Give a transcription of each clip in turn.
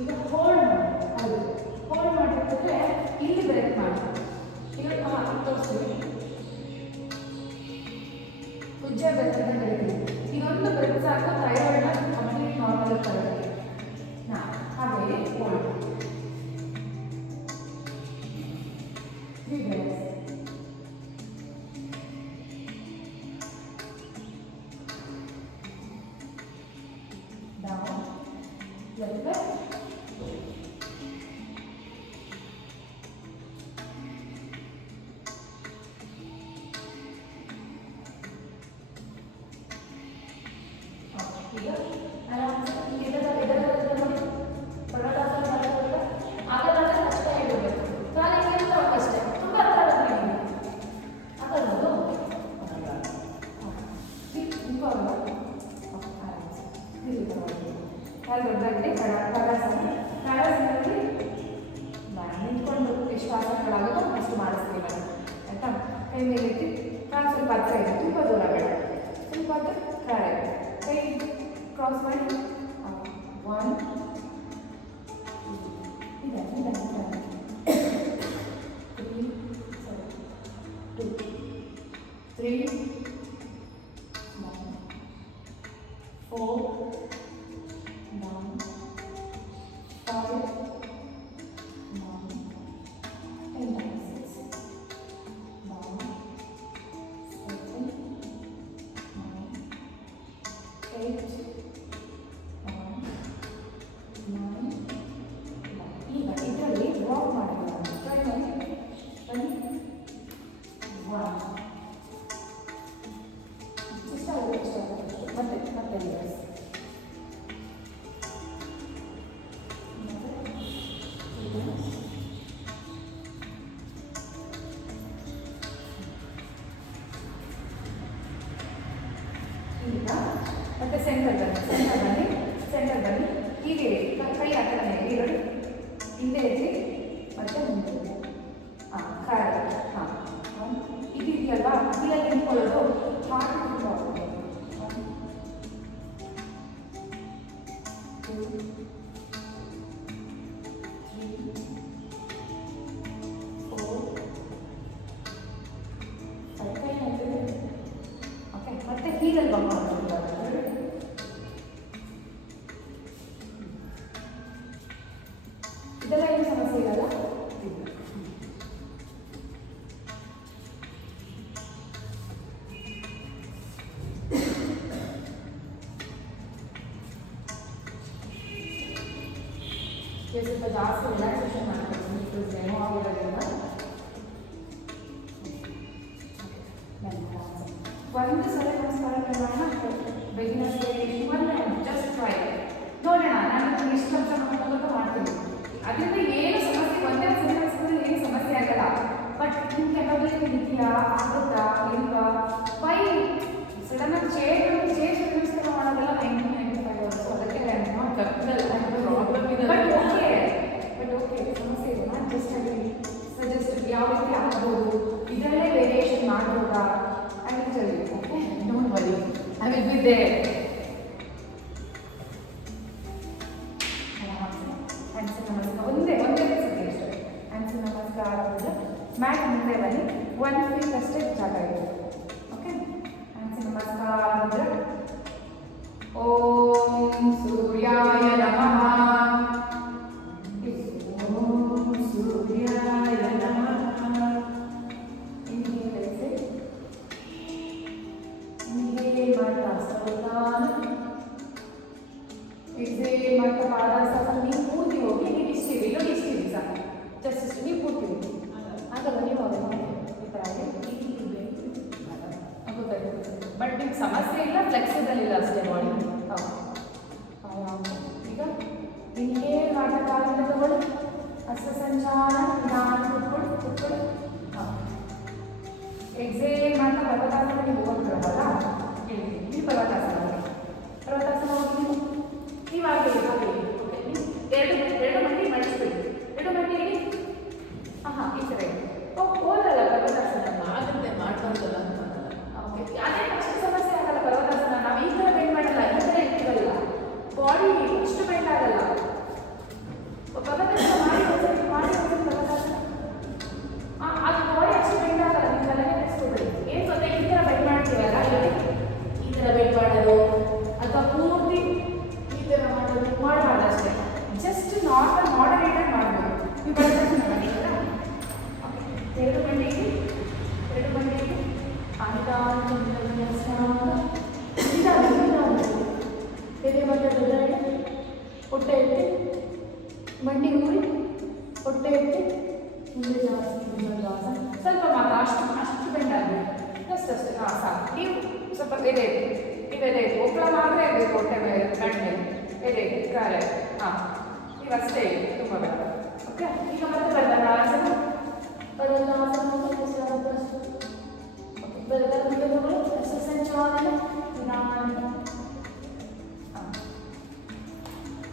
ಈಗ ಹೋಲ್ಡ್ ಮಾಡಿ, ಹೋಲ್ಡ್ ಮಾಡಬೇಕಾದ್ರೆ ಇಲ್ಲಿ ಬ್ರೇಕ್ ಮಾಡಿ. ಈಗ ತೋರಿಸ್ತೀವಿ, ಉಜ್ಜ ಬ್ರೆತ್ ಅಂತ ಹೇಳ್ತೀವಿ. ಇದೊಂದು ಬ್ರೆತ್ ಸಾಕು ಥೈರಾಯ್ಡ್ನ ಕಂಪ್ಲೀಟ್ ನಾರ್ಮಲ್ ತರೋದಕ್ಕೆ. ಹಾಗೆ hold 3 breaths. Down, left back. ನಿಂತ್ಕೊಂಡು ಎಷ್ಟು ಆಸನಗಳಾಗುತ್ತೋ ಅಷ್ಟು ಮಾಡಿಸ್ತೀವಿ ನಾವು, ಆಯಿತಾ? ಕೈ ಮೇಲೆ ಇಟ್ಟು ಕಾಲು ಸ್ವಲ್ಪ ಹತ್ರ ಇದೆ, ತುಂಬ ದೂರ ಬೇಡ, ಸ್ವಲ್ಪ ಹತ್ರ ಕಾಲ ಕೈ ಕ್ರಾಸ್ ಮಾಡಿ 1 ಇದೆ 3 4 ಈಗ ಇದರಲ್ಲಿ ವಾಕ್ ಮಾಡೋಣ. ಟ್ರೈ ಮಾಡಿ. ಇಷ್ಟ ಆಗುತ್ತೆ, ಮತ್ತೆ ರಿವರ್ಸ್. ಈಗ ಮತ್ತೆ ಸೆಂಟರ್ ಬನ್ನಿ. ಹೀಗೆ ಕೈ ಆ ಥರ ಇರಲಿ, ಹಿಂದೆ ಇರಲಿ ಮತ್ತೆ ಮುಂದೆ ಕಾಲ. ಇದೆಯಲ್ವಾ, ಇದರಲ್ಲಿ ನಿಂತ್ಕೊಳ್ಳೋದು ಹಾರ್ಟ್ ತುಂಬ ಆಗುತ್ತೆ. 1 2 3 4 5 ಕೈ ಹಾಕಿದ್ರೆ ಓಕೆ. ಮತ್ತೆ ಹೀರಲ್ಲಿ ಬಂದು ಇದೆಲ್ಲ ಏನು ಸಮಸ್ಯೆ ಇರಲ್ಲ. ಸ್ವಲ್ಪ ಜಾಸ್ತಿ ರಿಲ್ಯಾಕ್ಸೇಷನ್ ಮಾಡ್ತೀನಿ, ಬಿಕಾಸ್ ಏನೋ ಆಗಿರೋದ್ರಿಂದ. ಒಂದು ಸಲ ನಮಸ್ಕಾರ ಬಿಗಿನರ್ಸ್ಗೆ ಜಸ್ಟ್ ಟ್ರೈ ನೋಡೋಣ. ನಾನು ಇಷ್ಟು ವರ್ಷ ಮಾಡ್ತೀನಿ, ಅದರಿಂದ ಏನು ಸಮಸ್ಯೆ ಒಂದೇ ಸೆಂಟೆನ್ಸ್ಗಳಲ್ಲಿ ಏನು ಸಮಸ್ಯೆ ಆಗಲ್ಲ. ಬಟ್ ನಿಮ್ಮ ಕೆಪಬಿಲಿಟಿ ಇದೆಯಾ, ಆಗುತ್ತಾ ಇಲ್ವಾ? ವೈ ಸಡನ್ನಾಗಿ ಚೇಂಜ್ ಮಾಡೋದೆಲ್ಲ 95 ವರ್ಷ, ಅದಕ್ಕೆ ಪ್ರಾಬ್ಲಮ್ ಇದೆ. ಬಟ್ ಓಕೆ ಸಮಸ್ಯೆ ಇದೆ. ನಾನು ಜಸ್ಟ್ ಸಜೆಸ್ಟ್ ಯಾವ ರೀತಿ ಆಗ್ಬೋದು, ಇದರಲ್ಲೇ ವೇರಿಯೇಷನ್ ಮಾಡ್ಬೋದಾ ಅಂತ ಹೇಳಿ. Okay, don't worry, I will be there. ಒಂದೇ ಸತಿ ಅಷ್ಟೇ ಆನ್ಸರ್ ನಮಸ್ಕಾರ. ಮ್ಯಾಟ್ ಮುಂದೆ ಬನ್ನಿ, 1 ಫೀಟ್ ಅಷ್ಟೇ ಜಾಗ ಇದೆ. ಓಕೆ, ಆನ್ಸರ್ ನಮಸ್ಕಾರ. ಮಾಡ್ತಾ ಹಸ್ತವರ್ಗಾನ, ಎಕ್ಸೇಲ್ ಮಾಡ್ತಾ ಪಾದಾಹಸ್ತಾಸನ. ನೀವು ಪೂರ್ತಿ ಹೋಗಿ ನೀವು ಇಷ್ಟಿರಿ, ಇಲ್ಲೊಂದು ಇಷ್ಟಿರಿ ಸಾಕು, ಜಸ್ಟ್ ಇಷ್ಟು ನೀವು ಪೂರ್ತಿ ಹೋಗಿ ಆಗಲ್ಲ. ನೀವು ಅವಾಗ ಈ ಥರ ಬಟ್ ನಿಮ್ಗೆ ಸಮಸ್ಯೆ ಇಲ್ಲ, ಫ್ಲೆಕ್ಸಿಬಲ್ ಇಲ್ಲ ಅಷ್ಟೇ ಬಾಡಿ. ಹೌದು. ಈಗ ನಿಮಗೆ ಕಾಲಿಂದ ತಗೊಳ್ಳಿ, ಹಸ್ತ ಸಂಚಾರ ನಿಧಾನ ಕುತ್ಕೊಳ್ಳಿ ಕುತ್ಕೊಳ್ಳಿ. ಹಾಂ, ಎಕ್ಸೇಲ್ ಮಾಡ್ತಾ ಪರ್ವತಾಸನ ನೀವು ಹೋಗ್ಬಿಡೋಲ್ಲ, ಹೇಳ್ತೀನಿ ನೀವು ಪರ್ವತಾಸನ ಹೋಗಿ. ಪರ್ವತಾಸನ ಹೋಗಿ ನೀವು ಹಾಗೆ ಹಾಗೆ ಎರಡು ಮಂಡಿ ಮಡಿಸ್ಬೇಕು, ಎರಡು ಮಂಡಿ ಹೇಳಿ. ಹಾಂ ಈ ಥರ ಓದಲ್ಲ ಪರ್ವತಾಸನ ಆಗುತ್ತೆ, ಮಾಡ್ಕೊಂಡಲ್ಲ ಅಂತ. ಓಕೆ, ಅದೇ ಅಷ್ಟು ಸಮಸ್ಯೆ ಆಗಲ್ಲ ಪರ್ವತಾಸನ. ನಾವು ಈ ಥರ ಬೆಂಡ್ ಮಾಡಲ್ಲ, ಈ ಥರ ಇರ್ತೀವಲ್ಲ, ಬಾಡಿ ಇಷ್ಟು ಬೆಂಡ್ ಆಗಲ್ಲ. ಪರ್ವತಾಸನ ಮಾಡಿ ಒಂದ್ಸರಿ ಪರ್ವತಾಸನ ಅದು ಬಾಡಿ ಅಷ್ಟು ಬೆಂಡ್ ಆಗಲ್ಲ. ನೀವು ತಲೆಗೆ ತೆಗೆಸ್ಕೊಡ್ರಿ. ಏನು ಗೊತ್ತಾ, ಈ ಥರ ಬೆಂಡ್ ಮಾಡ್ತೀವಲ್ಲ, ಈ ಥರ ಬೆಂಡ್ ಮಾಡೋದು ಅಥವಾ ಪೂರ್ತಿ ಈ ಥರ ಮಾಡೋದು ಮಾಡಬಾರ್ದು ಅಷ್ಟೇ. ಜಸ್ಟ್ ನಾರ್ಮಲ್ ಮಾಡರೇಟೆಡ್ ಮಾಡ್ಬೋದು. ನೀವು ಪರ್ವತಾಸನ ಮಾಡಿದ್ದೀರಾ, ಎರಡು ಮಂಡಿಗೆ ತೆರೆ ಮತ್ತೆ ದೊಡ್ಡ ಹೊಟ್ಟೆ ಎತ್ತಿ, ಮಂಡಿ ಊರಿ ಹೊಟ್ಟೆ ಎತ್ತಿ, ಮುಂದೆ ಜಾಸ್ತಿ ಸ್ವಲ್ಪ ಮಾತ್ರ, ಅಷ್ಟು ಬೆಂಡ್ ಆಗಬೇಕು, ಜಸ್ಟ್ ಅಷ್ಟೇ. ಹಾಂ ಸಾಕು. ನೀವು ಸ್ವಲ್ಪ ಎದೆ ಇತ್ತು ಒಪ್ಪಳ ಮಾತ್ರ ಇರಬೇಕು, ಹೊಟ್ಟೆ ಮೇಲೆ ಕಣ್ಣೆ ಎದೆ ಇತ್ತು ಕಾಲೆ. ಹಾಂ, ನೀವು ಅಷ್ಟೇ ತುಂಬ ಬೇಡ. ಓಕೆ, ಈಗ ಮತ್ತೆ ಬರದಾಸನ ಸಂಚಾಲನ ನಿಧಾನ.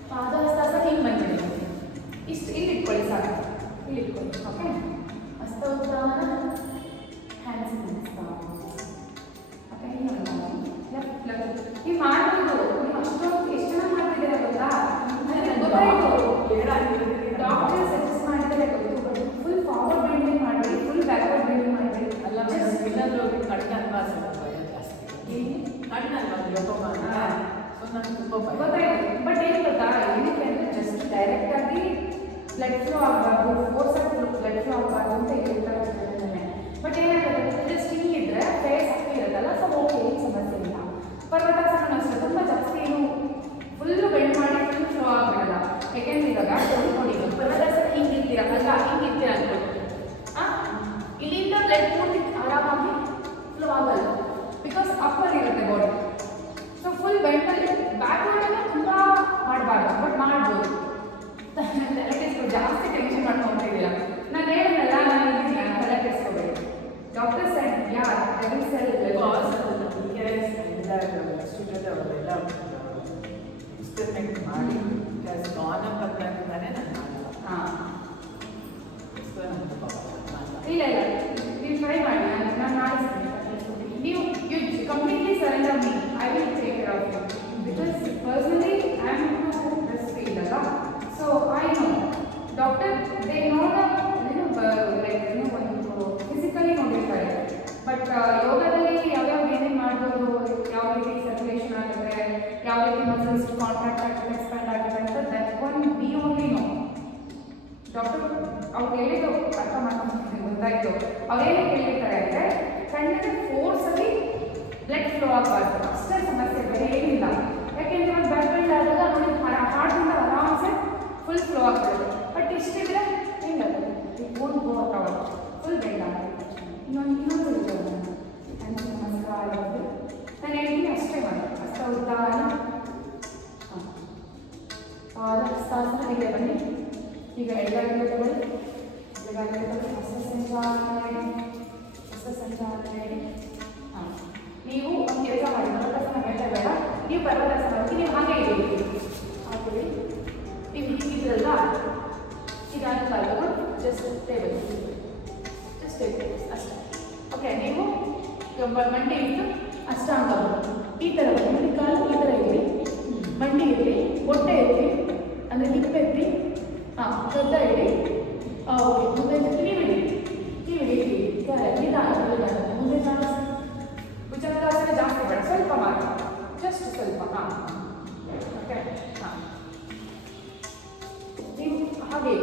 ಪಾದಹಸ್ತಾಸನ ಹಿಂಗೆ ಬಂದ್ಬಿಡಿ, ಇಷ್ಟು ಇಲ್ಲಿ ಇಟ್ಕೊಳ್ಳಿ ಸಾಕು, ಇಲ್ಲಿ ಇಟ್ಕೊಳ್ಳಿ. ಓಕೆ, ಹಸ್ತೋತ್ಥಾನ, ಹ್ಯಾಂಡ್ಸ್ ಓಕೆ, ಲೆಫ್ಟ್ ಲೆಫ್ಟ್ ನೀವು ಮಾಡ್ಬೋದು. ನೀವು ಅಷ್ಟೊಂದು ಎಷ್ಟು ಜನ ಮಾಡ್ತಿದ್ದೀರಾ ಗೊತ್ತಾ? ಡಾಕ್ಟರ್ ಸಜೆಸ್ಟ್ ಮಾಡಿದರೆ ಗೊತ್ತು. ಫುಲ್ ಫಾರ್ವರ್ಡ್ ಬೆಂಡಿಂಗ್ ಮಾಡಬೇಡಿ, ಫುಲ್ ಬ್ಯಾಕ್ವರ್ಡ್ ಬೆಂಡಿಂಗ್ ಮಾಡಬೇಡಿ. ಅಲ್ಲ ಎಲ್ಲರೂ ಕಡಿಮೆ ಅನ್ವಾಸ ಜಾಸ್ತಿ ಕಣ್ಣಲ್ವಾ ಯೋಗ ಗೊತ್ತಾಯ್ತು. ಬಟ್ ಏನು ಗೊತ್ತಾ, ಏನಕ್ಕೆ ಅಂದರೆ ಜಸ್ಟ್ ಡೈರೆಕ್ಟಾಗಿ ಬ್ಲಡ್ ಫ್ಲೋ ಆಗಬಾರ್ದು, ಫೋರ್ಸ್ ಆಗಿ ಬ್ಲಡ್ ಫ್ಲೋ ಆಗಬಾರ್ದು ಅಂತ ಹೇಳ್ತಾರೆ. ಬಟ್ ಏನಾಗುತ್ತೆ, ಜಸ್ಟ್ ಹಿಂಗಿದ್ರೆ ಫೇಸ್ ಇರುತ್ತಲ್ಲ, ಸೊ ಓಕೆ, ಏನು ಸಮಸ್ಯೆ ಇಲ್ಲ. ಪರ್ವತಾಸನ ಅಷ್ಟೇ ತುಂಬ ಜಾಸ್ತಿ ಏನು ಫುಲ್ಲು ಬೆಂಡ್ ಮಾಡಿ ಫುಲ್ ಫ್ಲೋ ಆಗಿಬಿಡಲ್ಲ. ಯಾಕೆಂದ್ರೆ ಇವಾಗ ನೋಡಿ, ಪರ್ವತಾಸನ ಹಿಂಗಿರ್ತೀರ ಅಲ್ಲ, ಹಿಂಗಿರ್ತೀರ ಅಂದ್ಕೊಂಡು ಇಲ್ಲಿಂದ ಬ್ಲಡ್ ಪೂರ್ತಿ ಆರಾಮಾಗಿ ಫ್ಲೋ ಆಗಲ್ಲ, ಬಿಕಾಸ್ ಅಪ್ಪರ್ ಇರುತ್ತೆ ಬಾಡಿ. ಸೊ ಫುಲ್ ಬೆಂಡಲ್ಲಿ ಬ್ಯಾಕ್ವರ್ಡನ್ನು ತುಂಬ ಮಾಡಬಾರ್ದು, ಬಟ್ ಮಾಡ್ಬೋದು. ತಲೆ ಕೆಡಿಸ್ಕೊ, ಜಾಸ್ತಿ ಟೆನ್ಷನ್ ಮಾಡ್ಕೊಂತಿದ್ದೀರ. ನಾನು ಹೇಳಿದ್ನಲ್ಲ, ನಾನು ಇದ್ದೀನಿ, ತಲೆ ಕೆಡಿಸ್ಕೋಬೇಡಿ. Doctor shed yeah every cell ಅವರೆಲ್ಲ ಎಕ್ಸ್ಪೆರಿಮೆಂಟ್ ಮಾಡಿ ಗಾನ ಬಂದಾಗಿದ್ದಾನೆ ನಾನು ಮಾಡಲ್ಲ. ಹಾಂ, ಇಲ್ಲ ನೀವು ಟ್ರೈ ಮಾಡಿ, ನಾನು ಮಾಡಿಸ್ತೀನಿ. ನೀವು you completely surrender me, I will take care of you. Because personally I am to this field ಅಲ್ಲ, so I know. Doctor they know like ಒಂದು ಫಿಸಿಕಲಿ ನೋಡಿರ್ತಾರೆ, ಬಟ್ ಯೋಗದಲ್ಲಿ ಯಾವ್ಯಾವ ಏನೇನು ಮಾಡ್ಬೋದು, ಯಾವ ರೀತಿ ಸರ್ಕ್ಯುಲೇಷನ್ ಆಗುತ್ತೆ, ಯಾವ ರೀತಿ ಮಸಲ್ಸ್ ಕಾಂಟ್ರಾಕ್ಟ್ ಆಗುತ್ತೆ, ಎಕ್ಸ್ಪ್ಯಾಂಡ್ ಆಗುತ್ತೆ ಅಂತ that one we only know. Doctor ಅವ್ರು ಹೇಳಿದ್ದು ಅರ್ಥ ಮಾಡ್ಕೊಂಡು ಗೊತ್ತಾಯಿತು. ಅವ್ರೇನು ಹೇಳಿರ್ತಾರೆ ಅಂದರೆ ಕಣ್ಣಿಗೆ ಫೋರ್ಸಲ್ಲಿ ಬ್ಲಡ್ ಫ್ಲೋ ಆಗಬಾರ್ದು, ಅಷ್ಟೇ ಸಮಸ್ಯೆ, ಬೇರೆ ಏನಿಲ್ಲ. ಯಾಕೆಂದರೆ ಒಂದು ಬ್ಲಡ್ ಬೆಂಡ್ ಆದಾಗ ನೋಡಿ ಹಾರ್ಟಿಂದ ಆರಾಮ್ಸೆ ಫುಲ್ ಫ್ಲೋ ಆಗ್ತದೆ. ಬಟ್ ಇಷ್ಟಿದ್ರೆ ಹೆಂಗಾಗುತ್ತೆ, it won't go at all, full bend ಆಗುತ್ತೆ. ಇನ್ನೊಂದು ನಮಸ್ಕಾರ ಆಗುತ್ತೆ. ನಾನು ಹೇಳ್ತೀನಿ ಅಷ್ಟೇ ಮಾಡಿ. ಹಸ್ತ ಉದ್ದಾನ, ಪಾದಹಸ್ತಾಸನ ಇದೆ ಬನ್ನಿ. ಈಗ ಎಡಗಾಲಿಗೆ ತಗೊಳ್ಳಿ, ಎಡಗಾಲಿಗೆ ತಗೊಳ್ಳಿ, ಹಸ್ತ ಸಂಚಾಲನೆ ಹೇಳಿ. ಹಾಂ, ನೀವು ಒಂದು ಕೆಲಸ ಮಾಡಿ, ಪರ್ವತಾಸನ ಹೇಳ್ತಾ ಬೇಡ, ನೀವು ಪರ್ವತಾಸನ ಹೋಗಿ ನೀವು ಹಾಗೆ ಇಡಿ, ಹಾಕೊಳ್ಳಿ. ನೀವು ಹೀಗಿದ್ರಲ್ಲ, ಇದಾದ ಕಾಲ ಜಸ್ಟ್ ಟೇಬಲ್, ಜಸ್ಟ್ ಟೇಬಲ್ ಅಷ್ಟೇ. ಓಕೆ, ನೀವು ಮಂಡಿ ಇಟ್ಟು ಅಷ್ಟಾಂಗ ಈ ಥರ ಮಂಡಿ ಕಾಲು ಈ ಥರ ಇರಲಿ, ಮಂಡಿ ಇರಲಿ, ಹೊಟ್ಟೆ ಎತ್ತಿ ಅಂದರೆ ಹಿಪ್ ಎತ್ತಿ, ಹಾಂ ಗದ್ದ ಇಡಿ. ಓಕೆ, ಮುಂದೆ ನೀವಿಡಿ ನಿಧಾನ ಮುಂದೆ ಜಾಸ್ತಿ ಭುಜಂಗಾಸನ ಜಾಸ್ತಿ ಬೇಡ, ಸ್ವಲ್ಪ ಮಾತ್ರ, ಜಸ್ಟ್ ಸ್ವಲ್ಪ. ಹಾಂ, ಓಕೆ. ಹಾಂ, ನೀವು ಹಾಗೆ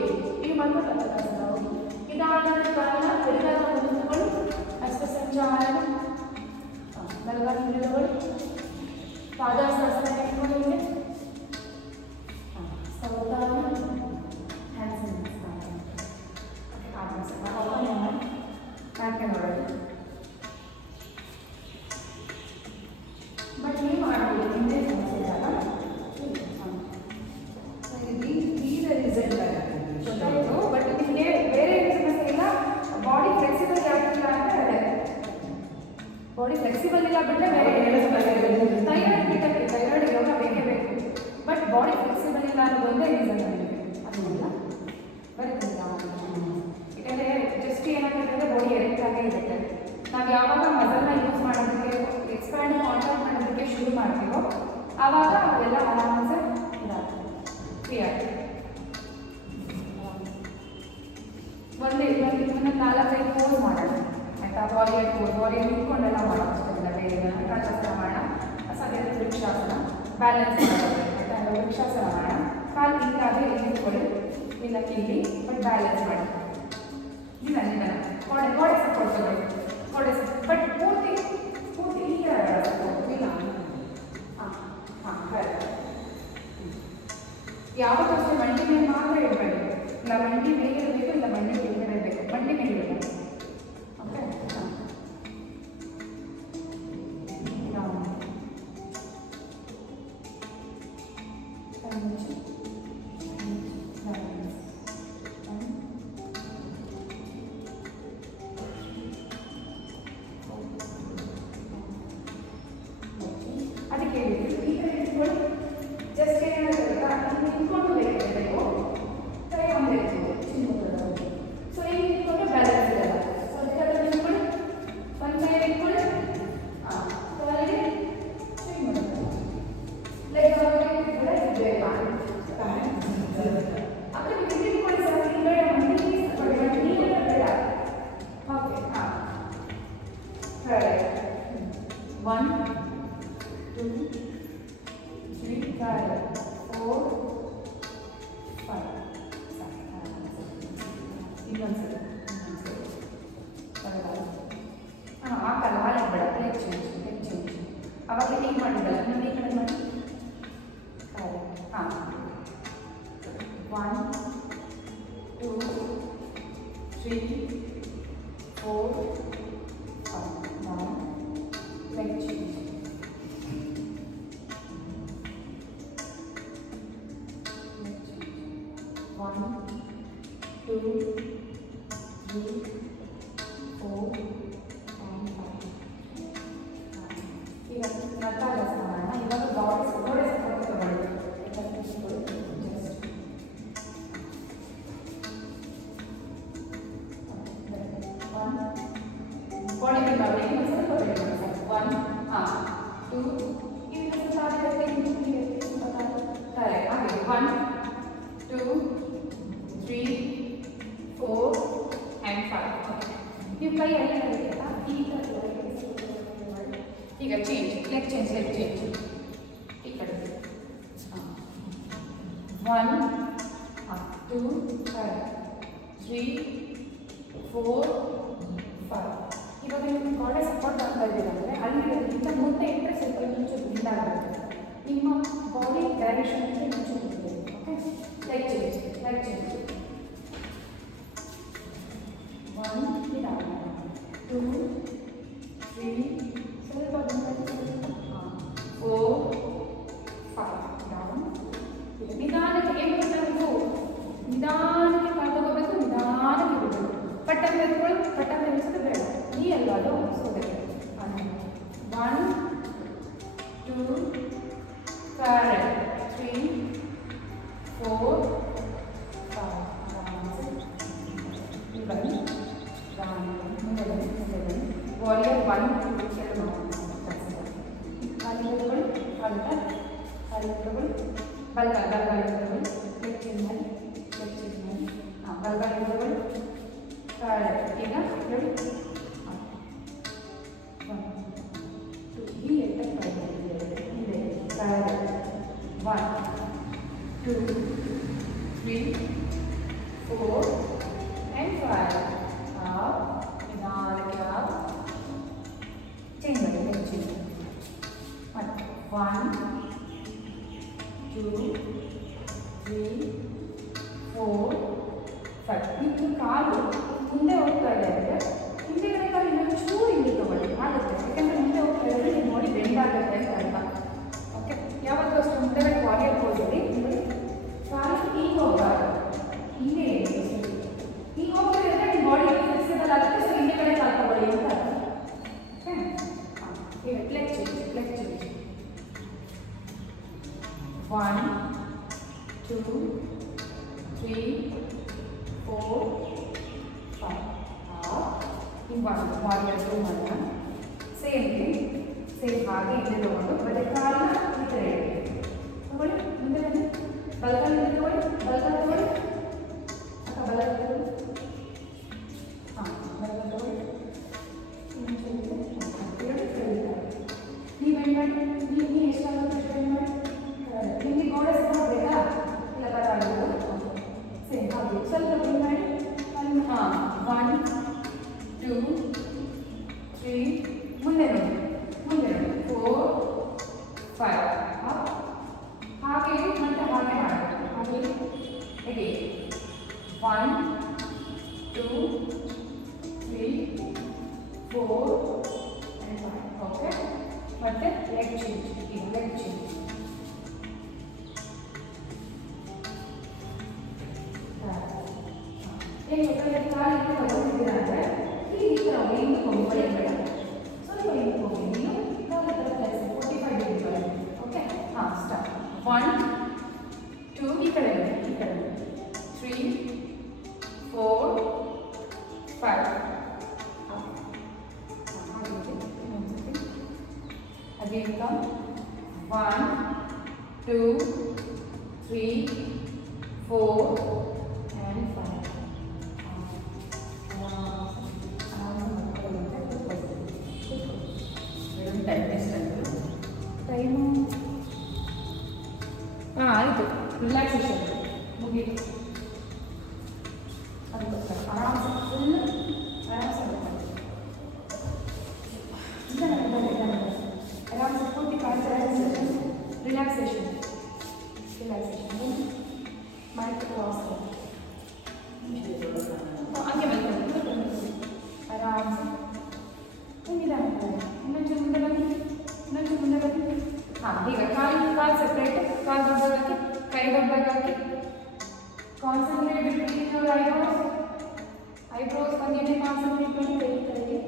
ನೀವು ಮಾತ್ರ ಪರ್ವತಾಸನ ಹೋಗಿ ನಿಧಾನದ ಕಾಲ ಎಡಗಾಲ ಮುಂದೆ ತಗೊಳ್ಳಿ, ಹಸ್ತ ಸಂಚಾಲನ, ಬಲಗಾಲ ಮುಂದೆ ತಗೊಳ್ಳಿ, ಫಾದರ್ಸ್ ಹಸ್ಬೆಂಡ್ ಇಟ್ಕೊಂಡು ಹಿಂಗೆ ಸೌದಾನ ಹ್ಯಾಂಡ್ಸ್ ನಾಲ್ಕನೇ ನೋಡೋದು. ಬಟ್ ನೀವು ಮಾಡ್ಬೋದು, ಹಿಂದೆ ಸಮಸ್ಯೆ ಇದ್ದಾಗ ಗೊತ್ತಾಯಿತು. ಬಟ್ ನಿಮಗೆ ಬೇರೆ ಏನು ಸಮಸ್ಯೆ ಇಲ್ಲ, ಬಾಡಿ ಫ್ಲೆಕ್ಸಿಬಲ್ ಆಗಿಲ್ಲ ಅಂದರೆ ಅದೇ ಬಾಡಿ ಫ್ಲೆಕ್ಸಿಬಲ್ ಇಲ್ಲ ಬಿಟ್ಟರೆ ಬೇರೆ ಏನು ಸಮಸ್ಯೆ ಇದೆ. ಥೈರಾಯ್ಡ್ ಬೇಕೇ, ಥೈರಾಯ್ಡ್ ಯೋಗ ಬೇಕೇ ಬೇಕು. ಬಟ್ ಬಾಡಿ ಫ್ಲೆಕ್ಸಿಬಲ್ ಇಲ್ಲ ಅನ್ನೋದು ಒಂದೇ ರೀಸನ್ ನನಗೆ ಅದನ್ನೆಲ್ಲ ಬರುತ್ತಿಲ್ಲ. ಯಾಕಂದರೆ ಜಸ್ಟ್ ಏನಾಗುತ್ತೆ ಅಂದರೆ ಬಾಡಿ ಎರೆಕ್ಟ್ ಆಗೇ ಇರುತ್ತೆ. ನಾವು ಯಾವಾಗ ಮಸಲ್ನ ಯೂಸ್ ಮಾಡೋದಕ್ಕೆ ಎಕ್ಸ್ಪ್ಯಾಂಡ್ ಕಾಂಟ್ಯಾಕ್ಟ್ ಮಾಡೋದಕ್ಕೆ ಶುರು ಮಾಡ್ತೀವೋ ಆವಾಗ ಅವೆಲ್ಲ ಆರಾಮ್ಸೆ ಇದಾಗ್ತದೆ, ಫ್ರೀ ಆಗ್ತದೆ. ಒಂದೇ ಇದನ್ನು 4-5 ಪೋಸ್ ಮಾಡೋಣ ಆಯಿತಾ. ವಾರಿಯರ್ ಪೋಸ್, ವಾರಿಯರ್ ಇಟ್ಕೊಂಡೆಲ್ಲ ಮಾಡೋಕ್ಕಾಗಲ್ಲ, ಬೇರೆ ಕಂಠಾಸನ ಮಾಡೋಣ, ಸದ್ಯದ ವೃಕ್ಷಾಸನ, ಬ್ಯಾಲೆನ್ಸ್ ಮಾಡೋದು ಆಯಿತಾ. ವೃಕ್ಷಾಸನ ಮಾಡೋಣ, ಕಾಲು ಹಿಂಗಾದರೆ ಇಲ್ಲಿ ಇಟ್ಕೊಳ್ಳಿ, ಇಲ್ಲ ಇಲ್ಲಿ, ಬಟ್ ಬ್ಯಾಲೆನ್ಸ್ ಮಾಡಿ ನಿಧಾನ ಗೋಡೆ ಸಪೋರ್ಟ್ ತಗೊಳ್ಳಿ, ಗೋಡೆ ಬಟ್ ಪೂರ್ತಿ ಈಗ ಇಲ್ಲ. ಕರೆಕ್ಟ್. ಯಾವತ್ತೂ ಅಷ್ಟೇ ಮಂಡಿ ಮೇಲೆ ಮಾತ್ರ ಇಡಬೇಡಿ, ಇಲ್ಲ ಮಂಡಿ ಮೇಲೆ ಇರಬೇಕು, ಇಲ್ಲ ಮಂಡಿ ಕೆಳಗಡೆ ಇರಬೇಕು, ಮಂಡಿ ಮೇಲೆ ಇರಬೇಕು. ಓಕೆ, ಅದಕ್ಕೆ ಈ ಕಡೆ ಇಟ್ಕೊಂಡು ಜಸ್ಟ್ ಏನಾಗುತ್ತೆ ನಿಂತ್ಕೊಂಡು ಬೇಕು, ಕೈ ಒಂದೇ ಇಟ್ಕೊಂಡು ಸೊ ಈಗ ಇಟ್ಕೊಂಡು ಬ್ಯಾಲೆನ್ಸ್ ಇರಲ್ಲ. ಸೊ ಅದಕ್ಕೆ ನಿಂತ್ಕೊಂಡು ಒಂದು ಕೈ ಇಟ್ಕೊಂಡು ಕಾಲಿಗೆ ಸ್ವಿಂಗ್ ಮಾಡೋದು, ಲೈಕ್ ಬೇಡ ಆದರೆ ಇಟ್ಕೊಳ್ಳಿ ಸರ್, ಈ ಬೇಡ ಮಂಡಿ ನೀವೆಲ್ಲ ಬೇಡ. ಓಕೆ, ಹಾಂ ಕರೆಕ್ಟ್. 1 2 3 4 5 ಇನ್ನೊಂದ್ಸಲ ಹಾಕಲ್ಲ, ಹಾಲಿಗೆ ಬೇಡ, ಲೆಗ್ ಚೇಂಜ್ ಅವಾಗ ಹೇಗೆ ಮಾಡಿದ್ದಲ್ಲ ನಾನು ಈ ಕಡೆ ಮಾಡಿ. ಹಾಂ 1 2 3 4 5 down, leg change. 1 2 3 4 5. ಈಗ ನಟಾಲಾಸನ ಮಾಡೋಣ. ಇವಾಗ ಗೋಡೆ ಸಪೋರ್ಟ್ ತಗೊಳ್ಳಿ, ಬಾಡಿ ಬಿಲ್ಡ್ ಮಾಡಿ ಸ್ವಲ್ಪ ಬೇಡ. 1 2 ಈಗ ಸ್ವಲ್ಪ ಕರೆಕ್ಟ್ ಹಾಗೆ 1 2 3 4 and 5. ಓಕೆ, ನೀವು ಕೈ ಎಲ್ಲ ಕರೀತಾ ಈಗ ಚೇಂಜ್, ಲೆಗ್ ಚೇಂಜ್ ಈ ಕಡೆ 1 2 3 4 5. ಇವಾಗ ನೀವು ಗೋಡೆ ಸಪೋರ್ಟ್ ಆಗ್ತಾ ಇದ್ದೀರಂದರೆ ಅಲ್ಲಿ ಇಂಥ ಮುಂದೆ ಇಟ್ಟರೆ ಸ್ವಲ್ಪ ಮುಂಚೆ ಬಿಂದಾಗುತ್ತೆ, ನಿಮ್ಮ ಬಾಡಿ ಡೈರೆಕ್ಷನ್ ಮುಂಚೆ ಬಿಟ್ಟಿದೆ. ಓಕೆ, ಲೆಗ್ ಚೇಂಜ್ 1 2 3 ಸ್ವಲ್ಪ 4 5 ಡೌನ್. ನಿಧಾನಕ್ಕೆ ಏನು ಮಾಡಬೇಕು, ನಿಧಾನಕ್ಕೆ ಕಾಲು ತಗೋಬೇಕು, ನಿಧಾನಕ್ಕೆ ಬಿಡಬೇಕು. ಪಟ್ಟಂತ ಎತ್ಕೊಳ್ಳಿ, ಪಟ್ಟಂತ ಎನಿಸೋದು ಬೇಡ, ಈ ಅಲ್ವಾ ಅದು ಸೋದಕ್ಕೆ. 1 2 3 4 5 ವಾರಿಯರ್ 1 2 ಕಾಲಿಗೆ ತಗೊಳ್ಳಿ, ಕಾಲಿಗೆ ತಗೊಳ್ಳಿ, ಬಲ್ಗಾಲ ತಗೊಳ್ಳಿ, ಲೆಗ್ ಚೇಂಜ್ ಮಾಡಿ ಬಲ್ಗಾಲ ತಗೊಳ್ಳಿ. ಈಗ ಹೇಳಿ 1 2 ಈ ಎತ್ತ ಇದೆ 1 2 3 4 and 5. ನಿಧಾನಕ್ಕೆ ಚೇಂಜ್ ಮಾಡಿ, ಲೆಗ್ ಚೇಂಜ್ ಮಾಡಿ. 1 2 3 4 5. ಇದು ಕಾಲು ಮುಂದೆ ಹೋಗ್ತಾ ಇದೆ ಅಂದರೆ ಹಿಂದೆಗಡೆ ಕಾಲು ಇನ್ನೊಂದು ಚೂರು ಹಿಂದೆ ತಗೊಳ್ಳಿ ಆಗುತ್ತೆ. ಯಾಕೆಂದರೆ ಮುಂದೆ ಹೋಗ್ತಾ ಇದ್ರೆ ನಿಮ್ಮ ಬಾಡಿ ಬೆಂಡ್ ಆಗುತ್ತೆ ಅಂತ ಅರ್ಥ. ಓಕೆ, ಯಾವತ್ತೂ ಅಷ್ಟು ಮುಂದೆಗಡೆ ವಾರಿಯರ್ ಹೋಗಿರಿ ಕಾಲು ಈಗ ಹೋಗಬಾರ್ದು, ಹಿಂದೆ ಈಗ ಹೋಗ್ತಿದ್ರೆ ನಿಮ್ಮ ಬಾಡಿ ಫ್ಲೆಕ್ಸಿಬಲ್ ಆಗುತ್ತೆ. ಸೊ ಹಿಂದೆಗಡೆ ಕಾಲು ತಗೊಳ್ಳಿ ಅಂತ ಅರ್ಥ. Okay, leg change 1 2 3 4 5. ಇವಾಗ ವಾರಿಯರ್ 2 ಮಾಡೋಣ. ಸೇಮ್ ಹಾಗೆ ಹಿಂದೆ ತಗೊಂಡು ಮತ್ತೆ ಕಾಲನ್ನ ಈ ಥರ ತಗೊಳ್ಳಿ. ಮುಂದೆ ಬನ್ನಿ, ಬಲಗಾಲ ತಗೊಳ್ಳಿ, ಬಲಗಾಲ ತಗೊಳ್ಳಿ ಅಥವಾ ಬಲಗಾಲ ತಗೊಳ್ಳಿ. ಹಾಂ, ಬಲಗಾಲ ತಗೊಳ್ಳಿ. ನೀವು ಏನು ಮಾಡಿ, ನೀವು ಎಷ್ಟಾಗುತ್ತೆ ಅಷ್ಟು ಏನು ಮಾಡಿ. ನಿಮಗೆ ಗೋಡೆ ಹೋಗ್ಬೇಕಾ ಇಲ್ಲ ಬರಲ್ಲ. ಸೇಮ್ ಹಾಗೆ ಸ್ವಲ್ಪ ಏನು ಮಾಡಿ. ಹಾಂ, 1 2 3 ಮುಂದೆ ನೋಡಿ 4 5. ಹಾಗೆ ಮತ್ತೆ ಹಾಗೆ ಮಾಡಬೇಕು. ಹಾಗೆ ಹೇಗೆ 1 2 3 4 and 5. ಓಕೆ, ಮತ್ತೆ ಲೆಗ್ ಚೇಂಜ್. ಲೆಗ್ ಚೇಂಜ್ ಏನು ಕಾಲಿಗೆ ಬರೋದಿದ್ದೀರ ಅಂದರೆ ಈ ಥರ ಹಿಂದಕ್ಕೆ ಹೋಗಿ ಬಳಿಬೇಡ, ಸ್ವಲ್ಪ ಹಿಂದಕ್ಕೆ ಹೋಗಿ ನೀನು ಕಾಲ ಥರ ಕೆಲಸ 45 ಡಿಗ್ರಿ ಬಳಿ. ಓಕೆ, ಹಾಂ, ಸ್ಟಾರ್ಟ್. 1 2 ಈ ಕಡೆ 3 4 5. Again come 1 2 3 4 and 5. ಟೈಮು ಹಾಂ ಆಯಿತು. ರಿಲ್ಯಾಕ್ಸೇಷನ್ ಮುಗೀತು. ಅದಕ್ಕೋಸ್ಕರ ಆರಾಮ್ಸೆ ಫುಲ್ ಆರಾಮ್ಸೆ ಆರಾಮ್ಸೆ ಪೂರ್ತಿ ರಿಲ್ಯಾಕ್ಸೇಷನ್ ಮೈಕ್ ಕ್ರಾಸ್ ಹಂಗೆ ಮಲ್ಕೊಂಡು ಆರಾಮ್ಸೆ ನಿಧಾನ. ಇನ್ನೊಂಚೂರು ಮುಂದೆ ಬನ್ನಿ. ಹಾಂ, ಈಗ ಕಾಲು ಸೆಪ್ರೇಟ್, ಕಾಲು ದೊಡ್ಡದಾಗಿ, ಕೈ ದೊಡ್ಡದಾಗಿ. ಕಾನ್ಸಂಟ್ರೇಟ್ ಬಿಟ್ವೀನ್ ಯುವರ್ ಐಬ್ರೋಸ್ ಬಂದಿದೆ. ಕಾನ್ಸಂಟ್ರೇಟ್ ಮಾಡಿ ಕೈಗೆ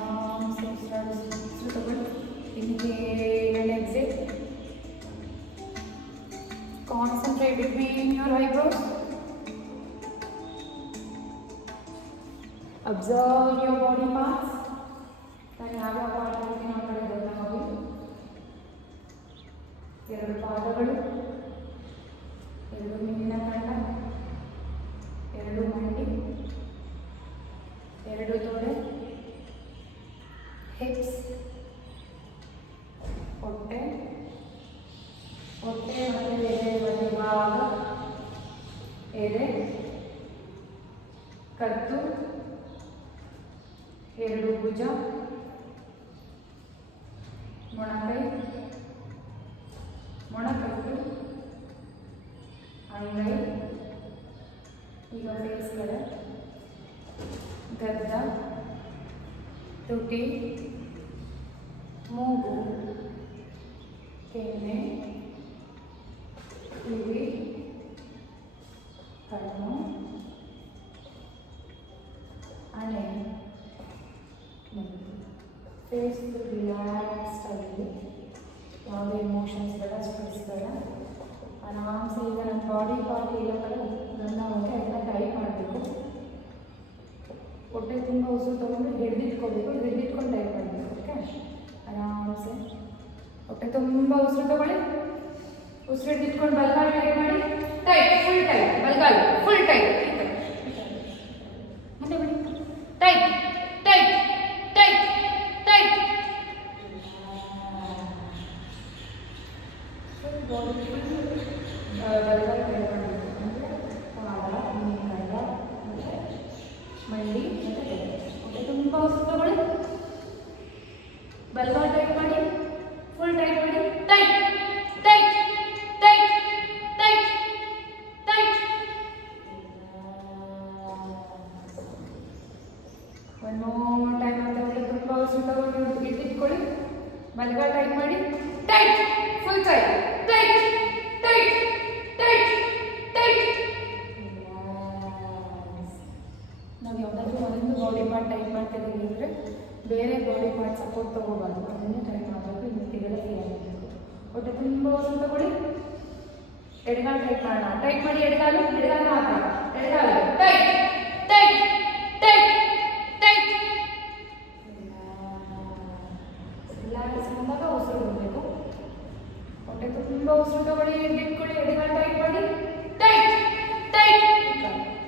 ಆರಾಮ್ಸೆ ತಗೊಳ್ಳಿ. Inhale and exit. Concentrate between your eyebrows. Observe your body parts. ನಾನು ಯಾವ ಪಾರ್ಟ್ ಹೋಗ್ತೀನಿ ಆ ಕಡೆ ಗಮನ ಹೋಗಿ. 2 ಪಾದಗಳು, 2 ಮೀನಿನ ಕಂಡ, 2 ಮಂಡಿ, 2 ತೊಡೆ, ಹಿಪ್ಸ್, ಹೊಟ್ಟೆ ಮತ್ತು ಎದೆ ಭಾಗ, ಎದೆ, ಕತ್ತು, 2 ಭುಜ, ಮೊಣಕೈ, ಮೊಣಕಟ್ಟು, ಅಂಗೈ. ಈಗ ಫೇಸ್ ಕಡೆ ಗದ್ದ, ತುಟಿ, ಮೂಗು, ಕೆನ್ನೆ, ಕಿವಿ, ಕಣ್ಣು, ಹಣೆ. ಫೇಸ್ ರಿಲ್ಯಾಕ್ಸ್ ಆಗಿ, ಯಾವುದೇ ಇಮೋಷನ್ಸ್ ಬೇಡ, ಸ್ಟ್ರೆಸ್ ಬೇಡ. ಆರಾಮ್ಸೆ ಈಗ ನಮ್ಮ ಬಾಡಿ ಪಾರ್ಟ್ ಎಲ್ಲ ಕಡೆ ಗಮನ ಹೋಗಿ ಅದನ್ನ ಟೈಟ್ ಮಾಡಬೇಕು. ಹೊಟ್ಟೆ ತುಂಬ ಉಸಿರು ತೊಗೊಂಡು ಹಿಡಿದಿಟ್ಕೋಬೇಕು. ಹಿಡಿದಿಟ್ಕೊಂಡು ಟೈಟ್ ಮಾಡಬೇಕು. ಓಕೆ, ಆರಾಮ್ಸೆ ಹೊಟ್ಟೆ ತುಂಬ ಉಸಿರು ತೊಗೊಳ್ಳಿ. ಉಸಿರು ಹಿಡಿದಿಟ್ಕೊಂಡು ಬಲ್ಗಾಲ್ ಟೈಟ್ ಮಾಡಿ. Tight, full tight. ಬಲ್ಗಾಲ್ ಫುಲ್ ಟೈಟ್. ಮತ್ತೆ ಬಿಡಿ. Tight tight tight tight. Body ಬಲ್ಗಾಲ್ ಟೈಟ್ ಮಾಡಬೇಕು. ಅಂದರೆ ಪಾದ, ಮೀನುಗಡ್ಡ, ಮತ್ತು ಮಂಡಿ ಮತ್ತು ಹೊಟ್ಟೆ ತುಂಬ ಉಸಿರು ತೊಗೊಳ್ಳಿ. ಇಟ್ಕೊಳ್ಳಿ. ಬಲಗೈ ಟೈಟ್ ಮಾಡಿ. Tight, full tight, tight, tight, tight, tight. ನಾವು ಯಾವುದಾದ್ರೂ ಒಂದು ಬಾಡಿ ಪಾರ್ಟ್ ಟೈಟ್ ಮಾಡ್ತಿದ್ದೀವಿ ಅಂದರೆ ಬೇರೆ ಬಾಡಿ ಪಾರ್ಟ್ ಸಪೋರ್ಟ್ ತೊಗೋಬಾರ್ದು, ಅದನ್ನೇ ಟೈಟ್ ಮಾಡಬೇಕು. ಇನ್ಮಿತಿಗೆಲ್ಲ ಫ್ರೀ ಆಗಬೇಕು. ಹೊಟ್ಟೆ ತುಂಬ ಹೊಸ ತಗೊಳ್ಳಿ. ಎಡಗಾಲು ಟೈಟ್ ಮಾಡೋಣ. ಟೈಟ್ ಮಾಡಿ. ಎಡಗಾಲು ಮಾತ್ರ. ಎಡಗಾಲು tight, tight, tight, tight. Relax ಬಂದಾಗ ಉಸಿರು ಬಿಡಬೇಕು. ಹೊಟ್ಟೆ ತುಂಬ ಉಸಿರು ತಗೊಳ್ಳಿ. ಇಟ್ಕೊಳ್ಳಿ. ಎಡಗಾಲು ಟೈಟ್ ಮಾಡಿ. Tight, tight,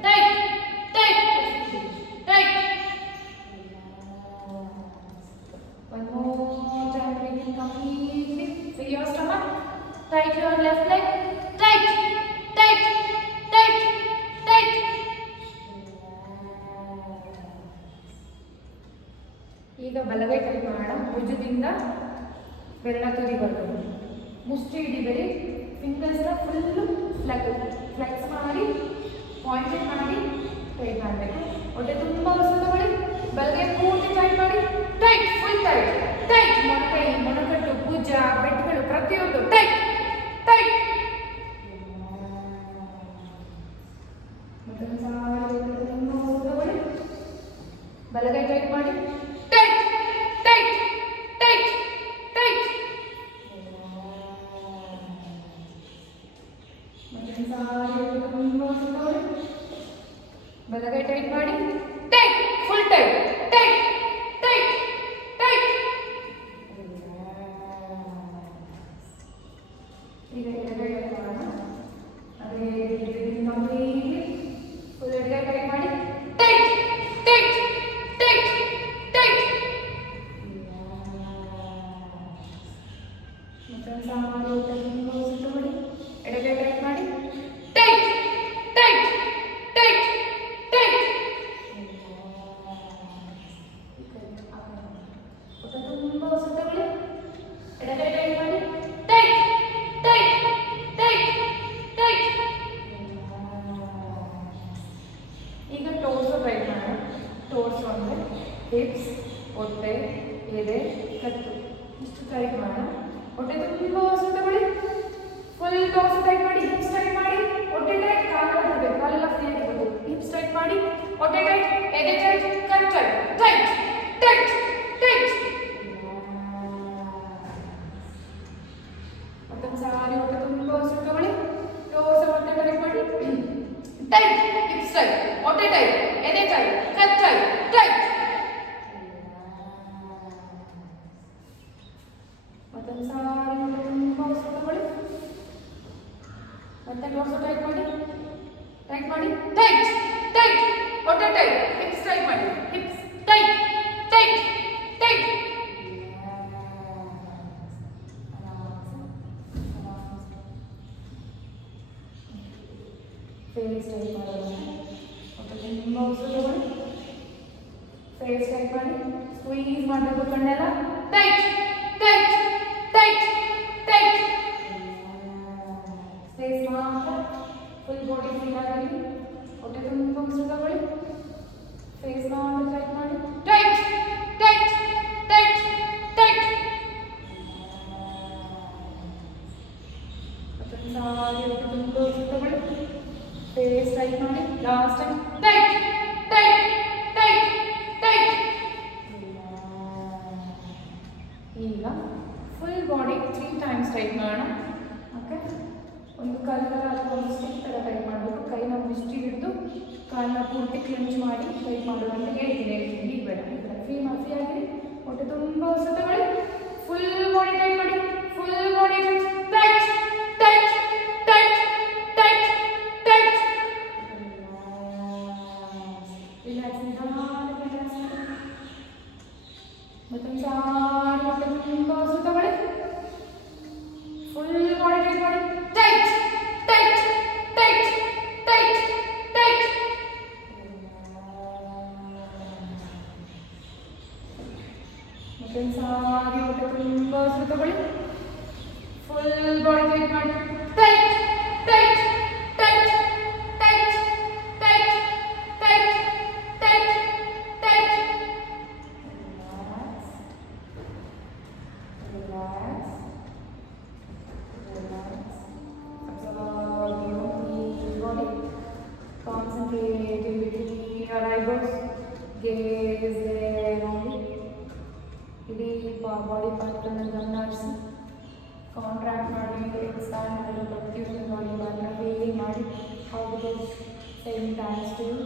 tight, tight, tight. One more time, breathing completely. Feel your stomach. Tight your left leg. Tight, tight, tight, tight. ಈಗ ಬಲಗೈ ಟೈಟ್ ಮಾಡೋಣ. ಭುಜದಿಂದ ಬೆರಳ ತುದಿವರೆಗೂ ಮುಷ್ಟಿ ಹಿಡಿಬೇಡಿ. ಫಿಂಗರ್ಸ್ನ ಫುಲ್ಲು ಫ್ಲೆಕ್ಸ್ ಮಾಡಿ, ಪಾಯಿಂಟೆಡ್ ಮಾಡಿ ಟೈಟ್ ಮಾಡಬೇಕು. ಹೊಟ್ಟೆ ತುಂಬ ಉಸಿರು ತಗೊಳ್ಳಿ. ಬಲಗೈ ಪೂರ್ತಿ ಟೈಟ್ ಮಾಡಿ. Tight, full tight, tight. ಮೊಣಕೈ, ಮೊಣಕಟ್ಟು, ಭುಜ, ಬೆಟ್ಟಗಳು ಪ್ರತಿಯೊಂದು ಟೈಟ್, ಟೈಟ್. ಬಲಗೈ ಟೈಟ್ ಮಾಡಿ. Tight, tight, tight, tight. ಬಲಗೈ ಟೈಟ್ ಮಾಡಿ. Tight, full tight, tight, tight, tight. ಈಗ ಎಡಗೈ ಟೈಟ್ ಮಾಡೋಣ. ಅದೇ ಕಂಪ್ಲೀಟ್ಲಿ ಫುಲ್ ಎಡಗೈ ಟೈಟ್ ಮಾಡಿ. Tight, tight, tight, tight. ತಗೊಳ್ಳಿ. ಎಡಗೈ ಟೈಟ್ ಮಾಡಿ. Tight, tight, tight, tight. ತುಂಬ ಉಸಿರು ತಗೊಳ್ಳಿ. ಎಡಗೈ ಟೈಟ್ ಮಾಡಿ. Tight, tight, tight, tight. ಈಗ ಟೋರ್ಸೋ ಟೈಟ್ ಮಾಡೋಣ. ಟೋರ್ಸೋ ಅಂದರೆ ಹಿಪ್ಸ್, ಹೊಟ್ಟೆ, ಎದೆ, ಕತ್ತು ಇಷ್ಟು ಟೈಟ್ ಮಾಡೋಣ. ಹೊಟ್ಟೆ ತುಂಬ ಉಸಿರು ತಗೊಳ್ಳಿ. ಫುಲ್ ಟೋರ್ಸೋ ಟೈಟ್ ಮಾಡಿ. ಹಿಪ್ಸ್ ಟೈಟ್ ಮಾಡಿ. ಹೊಟ್ಟೆ ಟೈಟ್, ಕಾಲೆಲ್ಲ ಬಿಡಬೇಕು. ಕಾಲೆಲ್ಲ ಫ್ರೀ ಆಗಿರ್ಬೇಕು. ಹಿಪ್ಸ್ ಟೈಟ್ ಮಾಡಿ. ಹೊಟ್ಟೆ ಟೈಟ್, ಎದೆ ಟೈಟ್, ಕತ್ತು ಟೈಟ್, ಟೈಟ್, ಟೈಟ್, ಟೈಟ್. ಮತ್ತೊಂದು ಸಾರಿ ಹೊಟ್ಟೆ ತುಂಬ ಉಸಿರು ತಗೊಳ್ಳಿ. ಟೋರ್ಸೋ ಹೊಟ್ಟೆ ಟೈಟ್ ಮಾಡಿ. ಟೈಟ್, ಹಿಪ್ಸ್ ಟೈಟ್, ಹೊಟ್ಟೆ ಟೈಟ್, ಎದೆ ಟೈಟ್, ಕತ್ತು ಟೈಟ್, ಟೈಟ್. ಮತ್ತೊಂದು ಸಾರಿ ಹೊಟ್ಟೆ ತುಂಬ ಉಸಿರು ತಗೊಳ್ಳಿ. ಮತ್ತೆ ಟೋರ್ಸೋ ಟೈಟ್ ಮಾಡಿ. ಟೈಟ್ ಮಾಡಿ. ಟೈಟ್, ಟೈಟ್, ಹೊಟ್ಟೆ ಟೈಟ್, ಹಿಪ್ಸ್ ಟೈಟ್ ಮಾಡಿ. Hips tight, tight, tight. Face tight ಮಾಡೋಣ. ಹೊಟ್ಟೆ ತುಂಬ ಉಸಿರು ತಗೊಳ್ಳಿ. ಫೇಸ್ ಟೈಟ್ ಮಾಡಿ. ಸ್ಕ್ವೀಸ್ ಮಾಡಬೇಕು ಕಣ್ಣೆಲ್ಲ. Tight, tight, tight, tight. Face ಮಾತ್ರ ಫುಲ್ ಬಾಡಿ ಫ್ರೀ ಆಗಲಿ. ಹೊಟ್ಟೆ ತುಂಬ ಉಸಿರು ತಗೊಳ್ಳಿ. ಫೇಸ್ ಮಾತ್ರ ಟೈಟ್ ಮಾಡಿ. Tight, tight, tight, tight. ಮತ್ತೊಂದು ಸಾರಿ ಹೊಟ್ಟೆ ತುಂಬ ಉಸಿರು ತಗೊಳ್ಳಿ. ಫೇಸ್ ಟೈಟ್ ಮಾಡಿ. Last time. Tight, tight, tight, tight. ಈಗ ಫುಲ್ ಬಾಡಿ 3 ಟೈಮ್ಸ್ ಟೈಟ್ ಮಾಡೋಣ. ಓಕೆ, ಒಂದು ಕಾಲ ಅಥವಾ ಒಂದು ಸ್ಟಿಕ್ ಥರ ಟೈಟ್ ಮಾಡಬೇಕು. ಕೈನ ಮುಷ್ಟಿ ಹಿಡಿದು ಕಾಲನ್ನ ಪೂರ್ತಿ ಕ್ಲೆಂಚ್ ಮಾಡಿ ಟೈಟ್ ಮಾಡೋದು ಅಂತ ಹೇಳ್ತೀನಿ. ಈಗ ಬೇಡ, ಫ್ರೀ ಆಗಿ ಹೊಟ್ಟೆ ತುಂಬ ಉಸಿರು ತಗೊಳ್ಳಿ. ಫುಲ್ ಬಾಡಿ ಟೈಟ್ ಮಾಡಿ. Full body tight, tight, tight, tight, tight. Relax, relax. ಮತ್ತೊಂದು ಸಾರಿ ಹೊಟ್ಟೆ ತುಂಬ ಉಸಿರು ತಗೊಳ್ಳಿ. ಫುಲ್ ಬಾಡಿ ಟೈಟ್ ಮಾಡಿ. Tight, tight, tight, tight, tight. ಮತ್ತೊಂದು ಸಾರಿ ಹೊಟ್ಟೆ ತುಂಬ ಉಸಿರು ತಗೊಳ್ಳಿ. ಫುಲ್ ಬಾಡಿ ಟೈಟ್ ಮಾಡಿ. Tight, tight, tight, tight, tight, tight, tight, tight. How about saying thanks to you?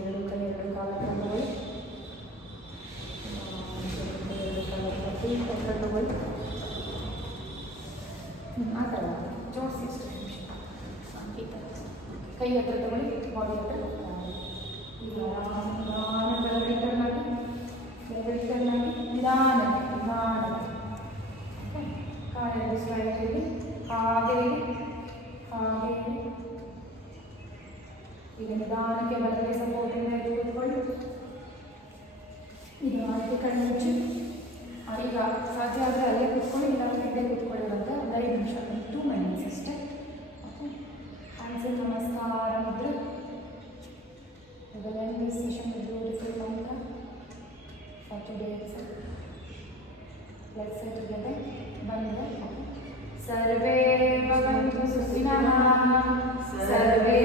ಎರಡು ಕೈ ಎರಡು ಕಾಲ ತಗೊಳ್ಳಿ. ತಗೊಳ್ಳಿ. ಆ ಥರ ಜೋಡಿಸಿ ಇಷ್ಟು ನಿಮಿಷ. ಈ ಥರ ಕೈ ಹತ್ರ ತಗೊಳ್ಳಿ, ಬಾಡಿ ಹತ್ರ ಈಗ ನಿಧಾನ ರಿಟರ್ನ್ ಆಗಿ ರಿಟರ್ನ್ ಆಗಿ ನಿಧಾನ ಕಾಲೆಲ್ಲ ಸ್ಟ್ರೈಟ್ ಇಡಿ, ಹಾಗೆ ಇಡಿ, ಹಾಗೆ ಇಡಿ. ಈಗ ನಿಧಾನಕ್ಕೆ ಬದಲೇ ಸಪೋರ್ಟಿಂದ ಕೂತ್ಕೊಳ್ಳಿ. ನಿಧಾನಕ್ಕೆ ಕಣ್ಣು ಮುಚ್ಚಿ. ಈಗ ಸಾಧ್ಯ ಆದರೆ ಅಲ್ಲೇ ಕೂತ್ಕೊಳ್ಳಿ, ಇಲ್ಲ ಹಿಂದೆ ಕೂತ್ಕೊಳ್ಳುವಾಗ ಒಂದು 5 ನಿಮಿಷ 2 ಮಿನಿಟ್ಸ್ ಅಷ್ಟೇ. ಓಕೆ, ಹ್ಯಾಂಡ್ಸಿಗೆ ನಮಸ್ಕಾರ ಮುದ್ರೆ. this session is beautiful mantra for today itself. Let's say together. Bandha. Sarve bhavantu sukhinaha. Sarve